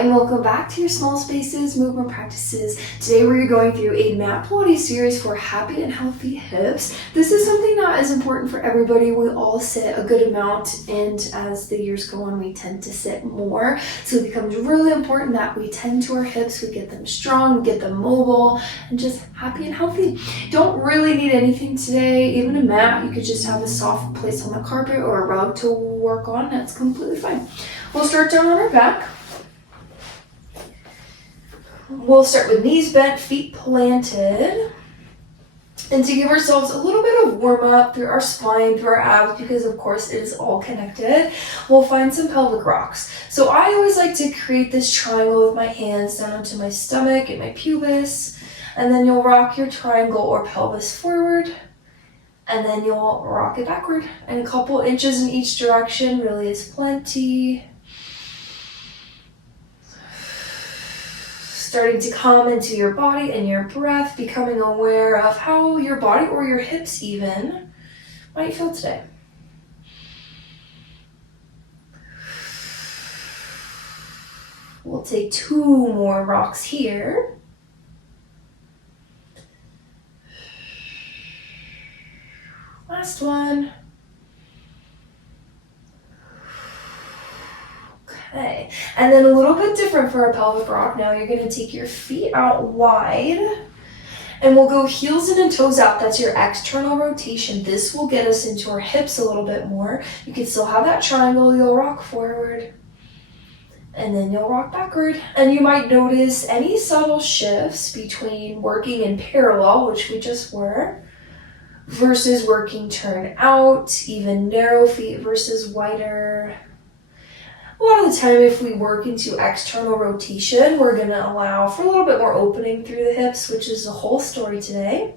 and welcome back to your Small Spaces movement practices. Today we're going through a mat Pilates series for happy and healthy hips. This is something that is important for everybody. We all sit a good amount, and as the years go on we tend to sit more. So it becomes really important that we tend to our hips, we get them strong, get them mobile, and just happy and healthy. Don't really need anything today, even a mat. You could just have a soft place on the carpet or a rug to work on. That's completely fine. We'll start down on our back. We'll start with knees bent, feet planted. And to give ourselves a little bit of warm up through our spine, through our abs, because of course it is all connected, we'll find some pelvic rocks. So I always like to create this triangle with my hands down onto my stomach and my pubis. And then you'll rock your triangle or pelvis forward. And then you'll rock it backward. And a couple inches in each direction really is plenty. Starting to come into your body and your breath, becoming aware of how your body or your hips even might feel today. We'll take 2 more rocks here. Last one. Okay, and then a little bit different for a pelvic rock. Now you're going to take your feet out wide and we'll go heels in and toes out. That's your external rotation. This will get us into our hips a little bit more. You can still have that triangle. You'll rock forward and then you'll rock backward. And you might notice any subtle shifts between working in parallel, which we just were, versus working turn out, even narrow feet versus wider. A lot of the time, if we work into external rotation, we're going to allow for a little bit more opening through the hips, which is the whole story today.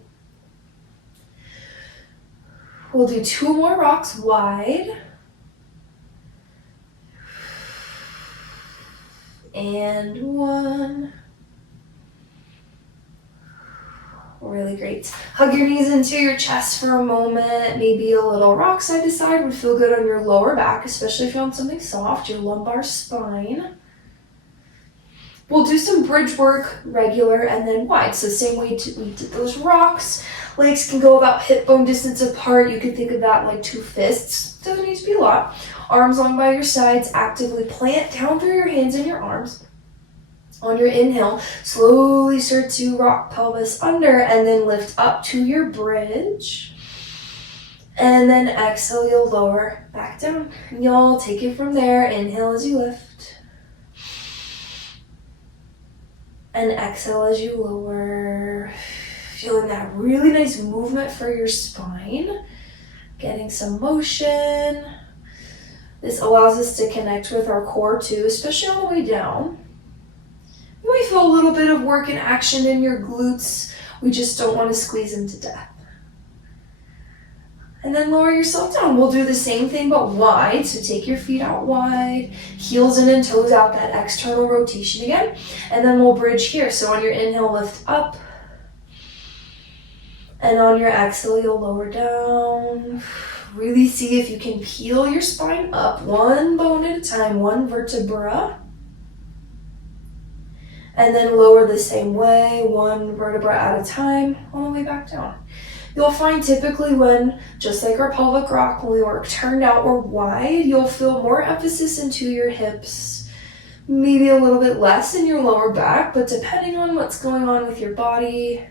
We'll do 2 more rocks wide. And 1. Really great. Hug your knees into your chest for a moment. Maybe a little rock side to side would feel good on your lower back, especially if you want something soft, your lumbar spine. We'll do some bridge work, regular and then wide. So same way we did those rocks. Legs can go about hip bone distance apart. You can think of that like 2 fists. Doesn't need to be a lot. Arms long by your sides. Actively plant down through your hands and your arms. On your inhale, slowly start to rock pelvis under and then lift up to your bridge. And then exhale, you'll lower back down. And you'll take it from there. Inhale as you lift. And exhale as you lower. Feeling that really nice movement for your spine. Getting some motion. This allows us to connect with our core too, especially on the way down. You might feel a little bit of work and action in your glutes. We just don't want to squeeze them to death. And then lower yourself down. We'll do the same thing but wide. So take your feet out wide, heels in and toes out, that external rotation again. And then we'll bridge here. So on your inhale, lift up. And on your exhale, you'll lower down. Really see if you can peel your spine up, 1 bone at a time, 1 vertebra. And then lower the same way, 1 vertebra at a time, all the way back down. You'll find typically when, just like our pelvic rock, when we work turned out or wide, you'll feel more emphasis into your hips, maybe a little bit less in your lower back, but depending on what's going on with your body,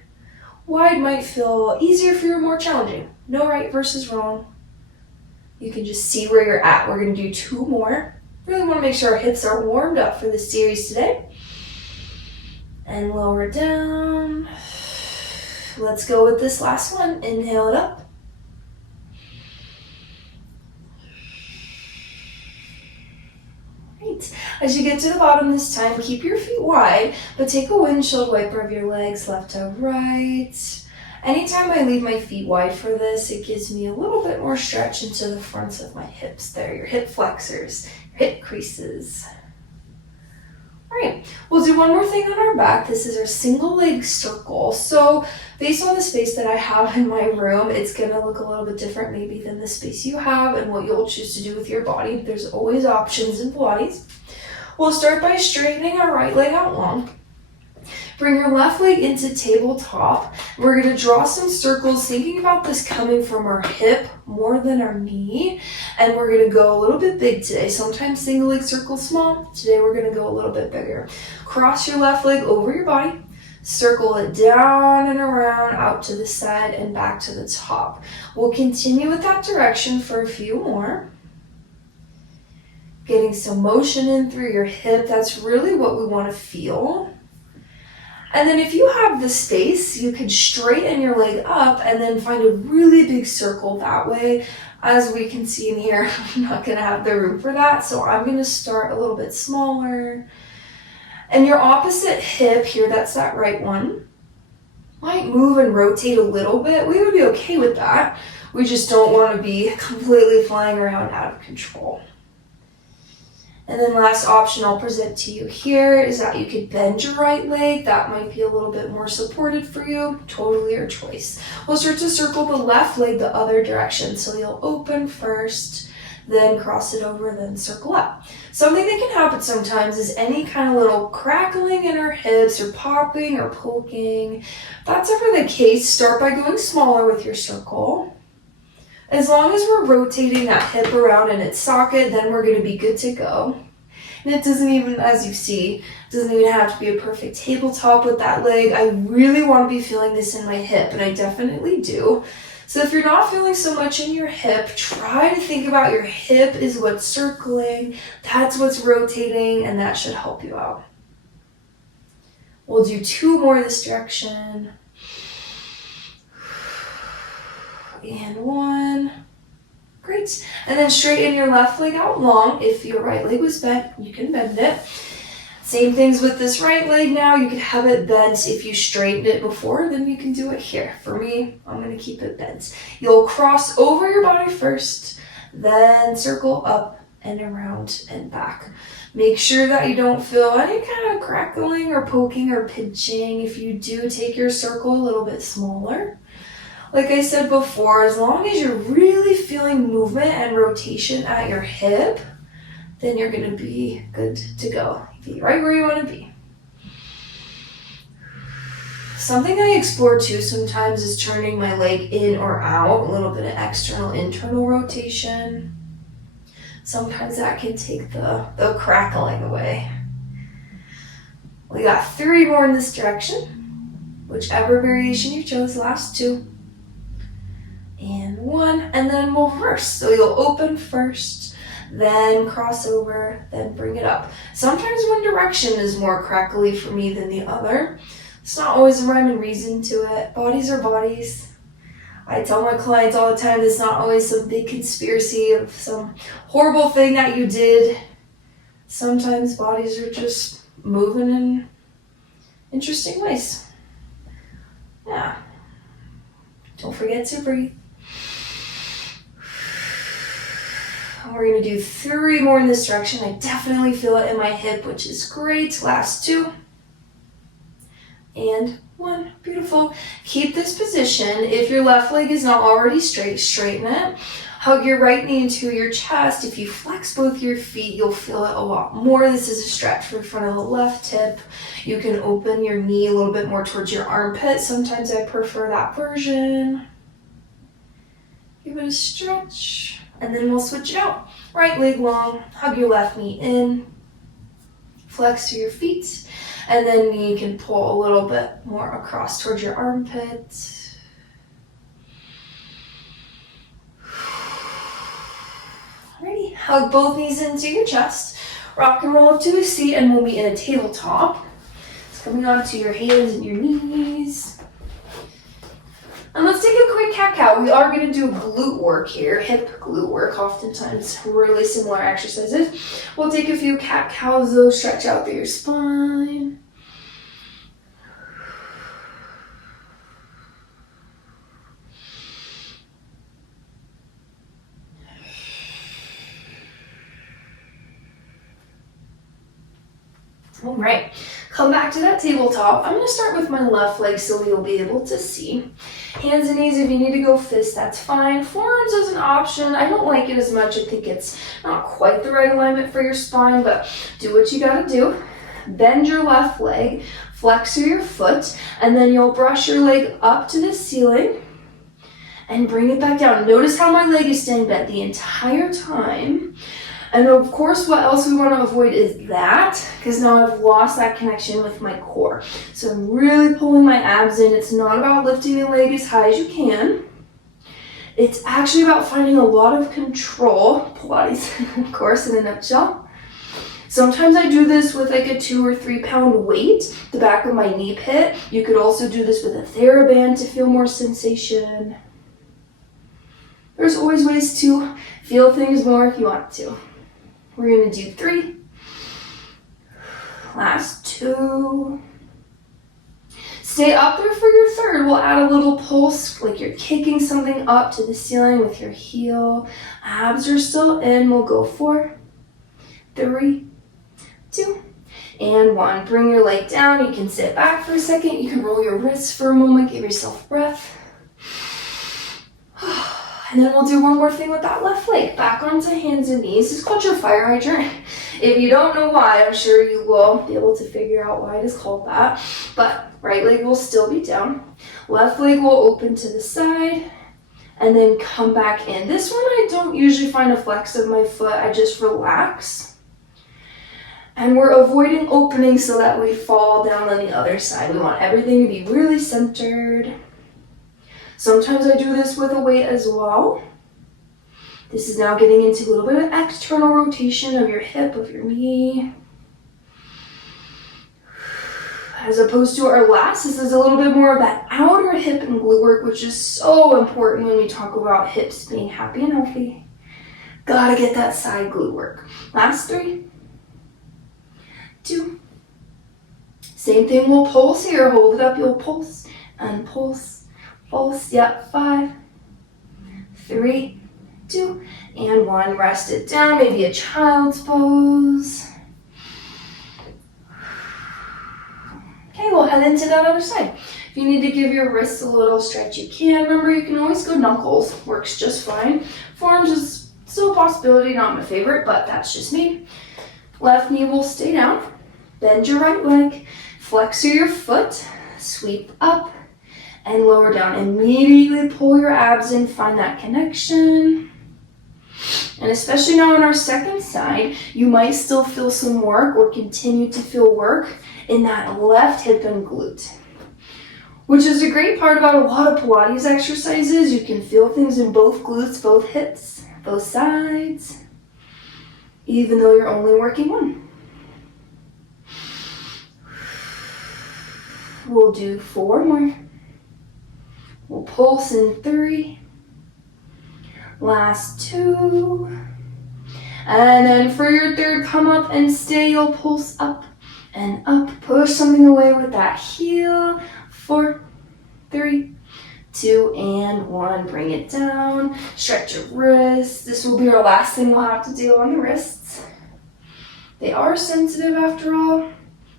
wide might feel easier for you or more challenging. No right versus wrong. You can just see where you're at. We're going to do 2 more. Really want to make sure our hips are warmed up for this series today. And lower down. Let's go with this last one. Inhale it up. Great. As you get to the bottom this time, keep your feet wide, but take a windshield wiper of your legs left to right. Anytime I leave my feet wide for this, it gives me a little bit more stretch into the fronts of my hips there, your hip flexors, your hip creases. All right, we'll do one more thing on our back. This is our single leg circle. So based on the space that I have in my room, it's gonna look a little bit different maybe than the space you have and what you'll choose to do with your body. There's always options in Pilates. We'll start by straightening our right leg out long. Bring your left leg into tabletop. We're going to draw some circles, thinking about this coming from our hip more than our knee. And we're going to go a little bit big today. Sometimes single leg circles small. Today we're going to go a little bit bigger. Cross your left leg over your body. Circle it down and around, out to the side and back to the top. We'll continue with that direction for a few more. Getting some motion in through your hip. That's really what we want to feel. And then if you have the space, you could straighten your leg up and then find a really big circle that way. As we can see in here, I'm not going to have the room for that, so I'm going to start a little bit smaller. And your opposite hip here, that's that right one, might move and rotate a little bit. We would be okay with that. We just don't want to be completely flying around out of control. And then last option I'll present to you here is that you could bend your right leg. That might be a little bit more supported for you. Totally your choice. We'll start to circle the left leg the other direction. So you'll open first, then cross it over, then circle up. Something that can happen sometimes is any kind of little crackling in our hips or popping or poking. If that's ever the case, start by going smaller with your circle. As long as we're rotating that hip around in its socket, then we're going to be good to go. And it doesn't even, as you see, doesn't even have to be a perfect tabletop with that leg. I really want to be feeling this in my hip, and I definitely do. So if you're not feeling so much in your hip, try to think about your hip is what's circling, that's what's rotating, and that should help you out. We'll do 2 more this direction. And 1. Great. And then straighten your left leg out long. If your right leg was bent, you can bend it. Same things with this right leg now. You can have it bent. If you straightened it before, then you can do it here. For me, I'm going to keep it bent. You'll cross over your body first, then circle up and around and back. Make sure that you don't feel any kind of crackling or poking or pinching. If you do, take your circle a little bit smaller. Like I said before, as long as you're really feeling movement and rotation at your hip, then you're going to be good to go. Be right where you want to be. Something I explore too sometimes is turning my leg in or out, a little bit of external, internal rotation. Sometimes that can take the crackling away. We got 3 more in this direction. Whichever variation you chose, last 2. And 1, and then we'll reverse. So you'll open first, then cross over, then bring it up. Sometimes one direction is more crackly for me than the other. It's not always a rhyme and reason to it. Bodies are bodies. I tell my clients all the time, it's not always some big conspiracy of some horrible thing that you did. Sometimes bodies are just moving in interesting ways. Yeah. Don't forget to breathe. We're going to do 3 more in this direction. I definitely feel it in my hip, which is great. Last 2. And 1. Beautiful. Keep this position. If your left leg is not already straight, straighten it. Hug your right knee into your chest. If you flex both your feet, you'll feel it a lot more. This is a stretch for the front of the left hip. You can open your knee a little bit more towards your armpit. Sometimes I prefer that version. Give it a stretch. And then we'll switch it out. Right leg long, hug your left knee in, flex through your feet, and then you can pull a little bit more across towards your armpit. Alrighty, hug both knees into your chest, rock and roll up to a seat, and we'll be in a tabletop. It's coming onto your hands and your knees. And let's take a quick cat-cow. We are going to do glute work here, hip glute work, oftentimes really similar exercises. We'll take a few cat-cows, though, stretch out through your spine. All right, come back to that tabletop. I'm gonna start with my left leg so you'll be able to see. Hands and knees, if you need to go fist, that's fine. Forearms is an option. I don't like it as much. I think it's not quite the right alignment for your spine, but do what you gotta do. Bend your left leg, flex through your foot, and then you'll brush your leg up to the ceiling and bring it back down. Notice how my leg is staying bent the entire time. And of course, what else we want to avoid is that, because now I've lost that connection with my core. So I'm really pulling my abs in. It's not about lifting the leg as high as you can. It's actually about finding a lot of control. Pilates, of course, in a nutshell. Sometimes I do this with like a 2 or 3 pound weight, the back of my knee pit. You could also do this with a TheraBand to feel more sensation. There's always ways to feel things more if you want to. We're gonna do 3. Last 2. Stay up there for your third. We'll add a little pulse, like you're kicking something up to the ceiling with your heel. Abs are still in. We'll go 4, 3, 2, and 1. Bring your leg down. You can sit back for a second. You can roll your wrists for a moment. Give yourself breath. And then we'll do one more thing with that left leg. Back onto hands and knees. This is called your fire hydrant. If you don't know why, I'm sure you will be able to figure out why it is called that. But right leg will still be down. Left leg will open to the side and then come back in. This one I don't usually find a flex of my foot. I just relax. And we're avoiding opening so that we fall down on the other side. We want everything to be really centered. Sometimes I do this with a weight as well. This is now getting into a little bit of external rotation of your hip, of your knee. As opposed to our last, this is a little bit more of that outer hip and glute work, which is so important when we talk about hips being happy and healthy. Gotta get that side glute work. Last 3, 2. Same thing, we'll pulse here. Hold it up, you'll pulse and pulse. Pulse, yep, 5, 3, 2, and 1. Rest it down, maybe a child's pose. Okay, we'll head into that other side. If you need to give your wrists a little stretch, you can. Remember, you can always go knuckles, works just fine. Forearms is still a possibility, not my favorite, but that's just me. Left knee will stay down. Bend your right leg, flex through your foot, sweep up, and lower down. Immediately pull your abs in, find that connection. And especially now on our second side, you might still feel some work or continue to feel work in that left hip and glute. Which is a great part about a lot of Pilates exercises. You can feel things in both glutes, both hips, both sides, even though you're only working one. We'll do 4 more. We'll pulse in 3, last 2, and then for your third, come up and stay. You'll pulse up and up, push something away with that heel. 4, 3, 2, and 1. Bring it down, stretch your wrists. This will be our last thing we'll have to do on the wrists. They are sensitive after all.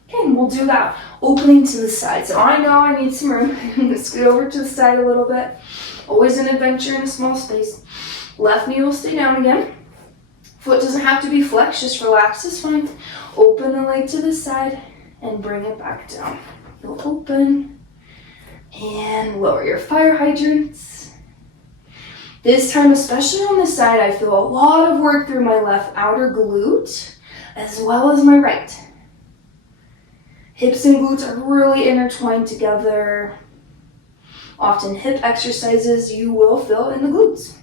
Okay, and we'll do that opening to the side. So I know I need some room. I'm going to scoot over to the side a little bit. Always an adventure in a small space. Left knee will stay down again. Foot doesn't have to be flexed, just relax is fine. Open the leg to the side and bring it back down. You'll open and lower your fire hydrants. This time, especially on this side, I feel a lot of work through my left outer glute as well as my right. Hips and glutes are really intertwined together. Often hip exercises you will feel in the glutes.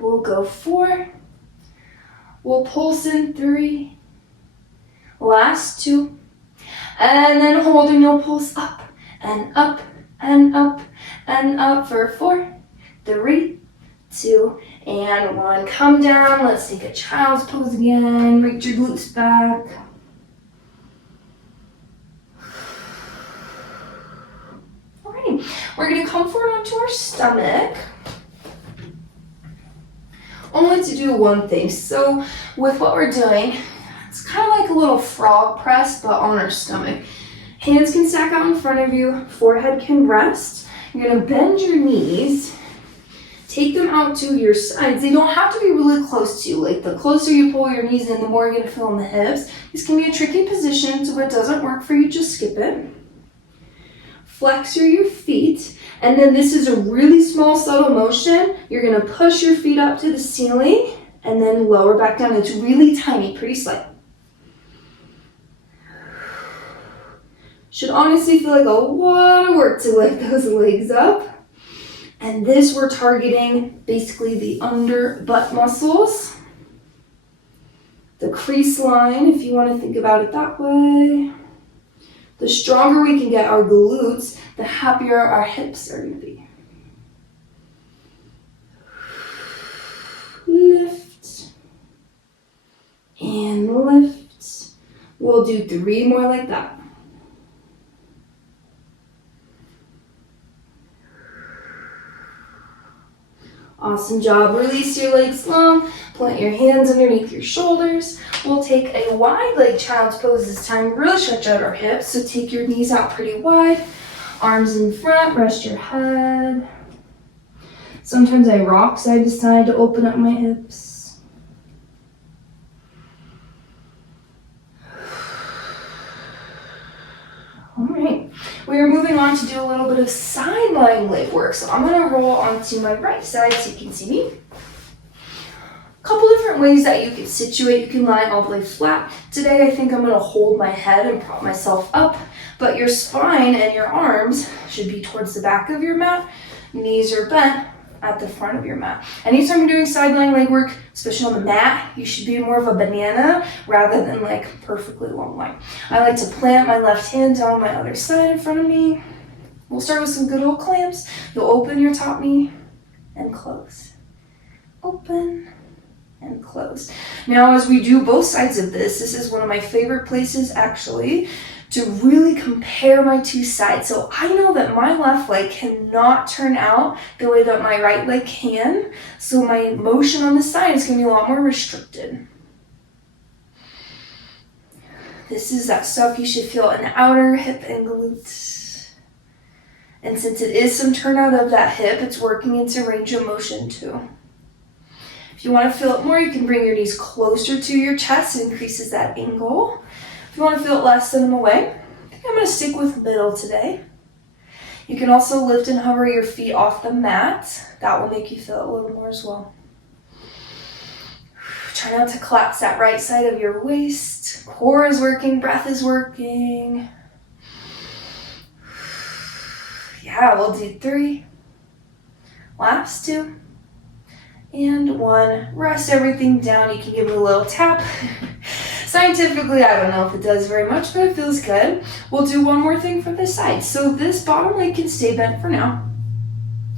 We'll go 4. We'll pulse in 3. Last 2. And then holding, you'll pulse up and up and up and up for 4, 3, 2, and 1. Come down. Let's take a child's pose again. Reach your glutes back. Alright, we're going to come forward onto our stomach. only to do one thing. So with what we're doing, it's kind of like a little frog press, but on our stomach. Hands can stack out in front of you, forehead can rest. You're gonna bend your knees, take them out to your sides. They don't have to be really close to you. Like the closer you pull your knees in, the more you're gonna feel in the hips. This can be a tricky position, so if it doesn't work for you, just skip it. Flex your feet, and then this is a really small, subtle motion. You're gonna push your feet up to the ceiling, and then lower back down. It's really tiny, pretty slight. Should honestly feel like a lot of work to lift those legs up. And this, we're targeting basically the under butt muscles. The crease line, if you want to think about it that way. The stronger we can get our glutes, the happier our hips are going to be. Lift. And lift. We'll do 3 more like that. Awesome job. Release your legs long. Plant your hands underneath your shoulders. We'll take a wide leg child's pose this time. Really stretch out our hips. So take your knees out pretty wide. Arms in front. Rest your head. Sometimes I rock side to side to open up my hips. All right. We are moving on to do a little bit of side lying leg work. So I'm going to roll onto my right side so you can see me. A couple different ways that you can situate. You can lie all the way flat. Today I think I'm going to hold my head and prop myself up, but your spine and your arms should be towards the back of your mat. Knees are bent at the front of your mat. Anytime you're doing side lying leg work, especially on the mat, you should be more of a banana rather than like perfectly long line. I like to plant my left hand down my other side in front of me. We'll start with some good old clamps. You'll open your top knee and close. Open and close. Now, as we do both sides of this is one of my favorite places actually to really compare my two sides. So I know that my left leg cannot turn out the way that my right leg can. So my motion on this side is going to be a lot more restricted. This is that stuff you should feel in the outer hip and glutes. And since it is some turnout of that hip, it's working into range of motion too. If you want to feel it more, you can bring your knees closer to your chest. It increases that angle. If you want to feel it less, send them away. I think I'm going to stick with middle today. You can also lift and hover your feet off the mat. That will make you feel it a little more as well. Try not to collapse that right side of your waist. Core is working, breath is working. Yeah, we'll do 3. Last 2. And 1. Rest everything down. You can give it a little tap. Scientifically, I don't know if it does very much, but it feels good. We'll do one more thing for this side. So this bottom leg can stay bent for now.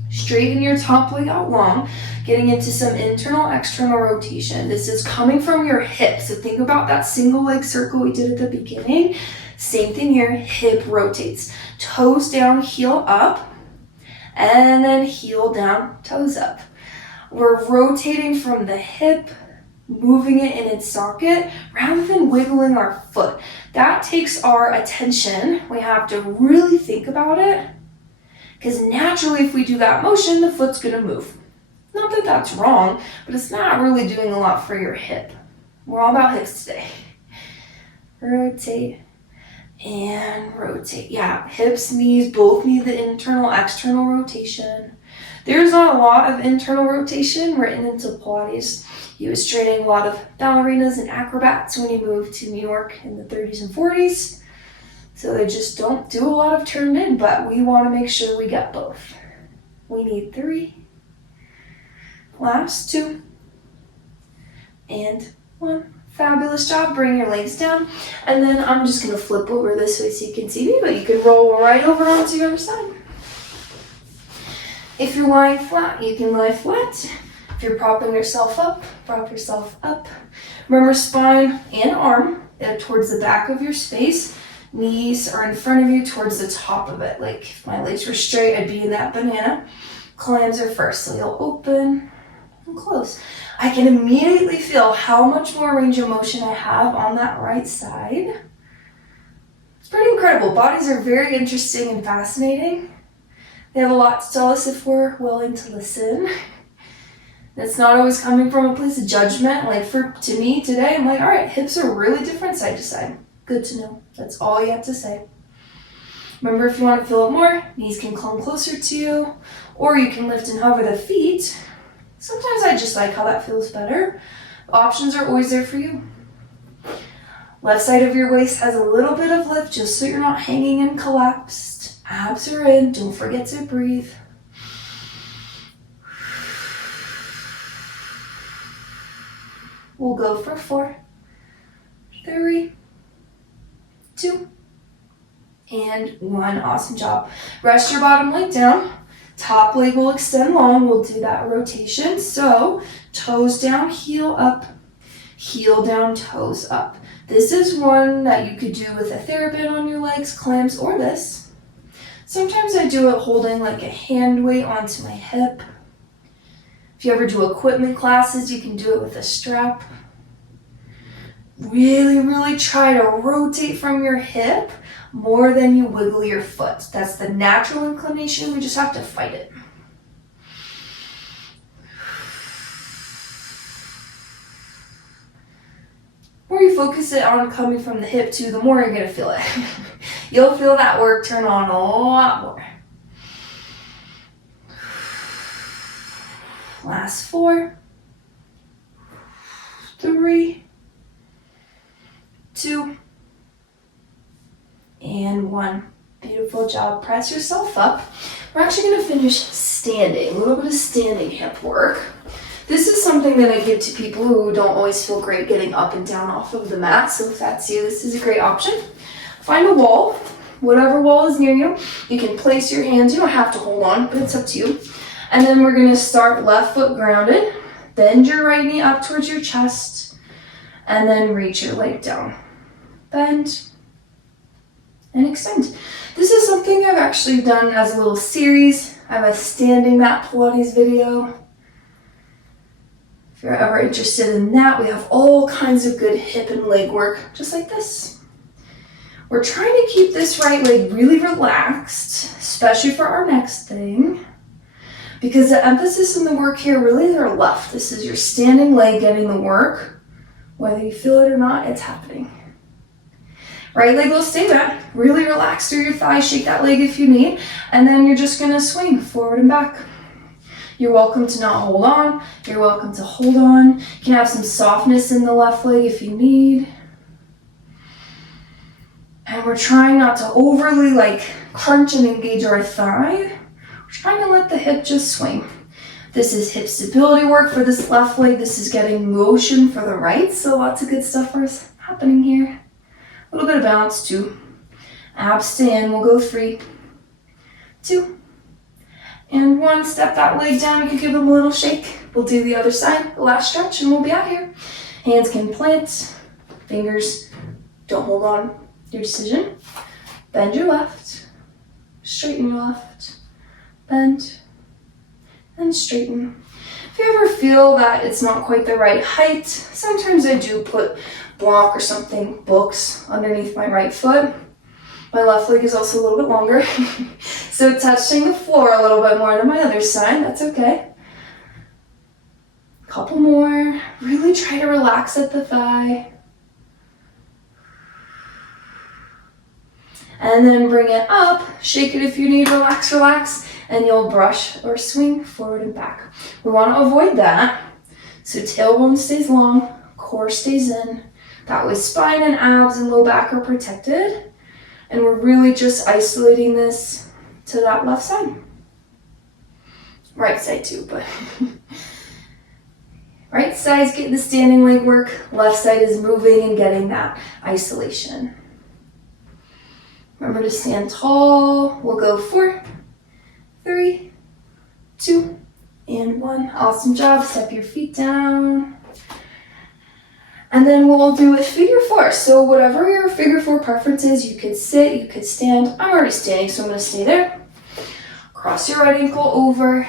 Straighten your top leg out long, getting into some internal, external rotation. This is coming from your hip. So think about that single leg circle we did at the beginning. Same thing here, hip rotates. Toes down, heel up, and then heel down, toes up. We're rotating from the hip, moving it in its socket rather than wiggling our foot. That takes our attention. We have to really think about it because naturally if we do that motion, the foot's going to move. Not that that's wrong, but it's not really doing a lot for your hip. We're all about hips today. Rotate and rotate. Yeah, hips, knees, both need the internal, external rotation. There's not a lot of internal rotation written into Pilates. He was training a lot of ballerinas and acrobats when he moved to New York in the 30s and 40s. So they just don't do a lot of turned in, but we want to make sure we get both. We need 3. Last 2. And 1. Fabulous job. Bring your legs down. And then I'm just going to flip over this way so you can see me, but you can roll right over onto the other side. If you're lying flat, you can lie flat. If you're propping yourself up, prop yourself up. Remember, spine and arm towards the back of your space. Knees are in front of you towards the top of it. Like if my legs were straight, I'd be in that banana. Clams are first, so you'll open and close. I can immediately feel how much more range of motion I have on that right side. It's pretty incredible. Bodies are very interesting and fascinating. They have a lot to tell us if we're willing to listen. It's not always coming from a place of judgment. Like to me today, I'm like, all right, hips are really different side to side. Good to know. That's all you have to say. Remember, if you want to feel it more, knees can come closer to you, or you can lift and hover the feet. Sometimes I just like how that feels better. Options are always there for you. Left side of your waist has a little bit of lift just so you're not hanging and collapsed. Abs are in. Don't forget to breathe. We'll go for 4, 3, 2, and 1. Awesome job. Rest your bottom leg down. Top leg will extend long. We'll do that rotation. So toes down, heel up, heel down, toes up. This is one that you could do with a TheraBand on your legs, clamps, or this. Sometimes I do it holding like a hand weight onto my hip. If you ever do equipment classes, you can do it with a strap. Really, really try to rotate from your hip more than you wiggle your foot. That's the natural inclination. We just have to fight it. The more you focus it on coming from the hip too, the more you're going to feel it. You'll feel that work turn on a lot more. Last 4, 3, 2, and 1. Beautiful job. Press yourself up. We're actually going to finish standing. A little bit of standing hip work. This is something that I give to people who don't always feel great getting up and down off of the mat. So if that's you, this is a great option. Find a wall, whatever wall is near you. You can place your hands. You don't have to hold on, but it's up to you. And then we're going to start left foot grounded. Bend your right knee up towards your chest. And then reach your leg down. Bend. And extend. This is something I've actually done as a little series. I have a standing mat Pilates video. If you're ever interested in that, we have all kinds of good hip and leg work, just like this. We're trying to keep this right leg really relaxed, especially for our next thing. Because the emphasis in the work here really is our left. This is your standing leg getting the work. Whether you feel it or not, it's happening. Right leg will stay back. Really relax through your thighs. Shake that leg if you need. And then you're just going to swing forward and back. You're welcome to not hold on. You're welcome to hold on. You can have some softness in the left leg if you need. And we're trying not to overly crunch and engage our thigh. We're trying to let the hip just swing. This is hip stability work for this left leg. This is getting motion for the right. So lots of good stuff for us happening here. A little bit of balance too. Abs stay in. We'll go 3, 2, and 1. Step that leg down. You can give them a little shake. We'll do the other side. The last stretch and we'll be out here. Hands can plant. Fingers don't hold on. Your decision. Bend your left. Straighten your left. Bend and straighten. If you ever feel that it's not quite the right height, sometimes I do put block or something, books underneath my right foot. My left leg is also a little bit longer, so touching the floor a little bit more than my other side, that's okay. Couple more. Really try to relax at the thigh. And then bring it up, shake it if you need, relax, relax, and you'll brush or swing forward and back. We want to avoid that. So tailbone stays long, core stays in. That way spine and abs and low back are protected. And we're really just isolating this to that left side. Right side too, but right side's getting the standing leg work. Left side is moving and getting that isolation. Remember to stand tall. We'll go 4, 3, 2, and 1. Awesome job. Step your feet down. And then we'll do a figure 4. So whatever your figure 4 preference is, you could sit, you could stand. I'm already standing, so I'm going to stay there. Cross your right ankle over.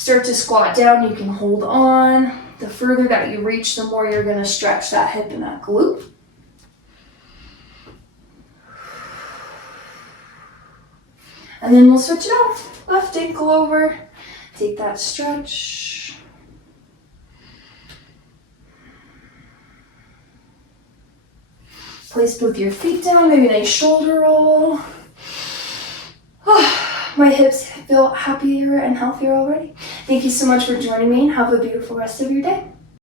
start to squat down, you can hold on. The further that you reach, the more you're gonna stretch that hip and that glute. And then we'll switch it out. Left ankle over, take that stretch. Place both your feet down, maybe a nice shoulder roll. My hips feel happier and healthier already. Thank you so much for joining me and have a beautiful rest of your day.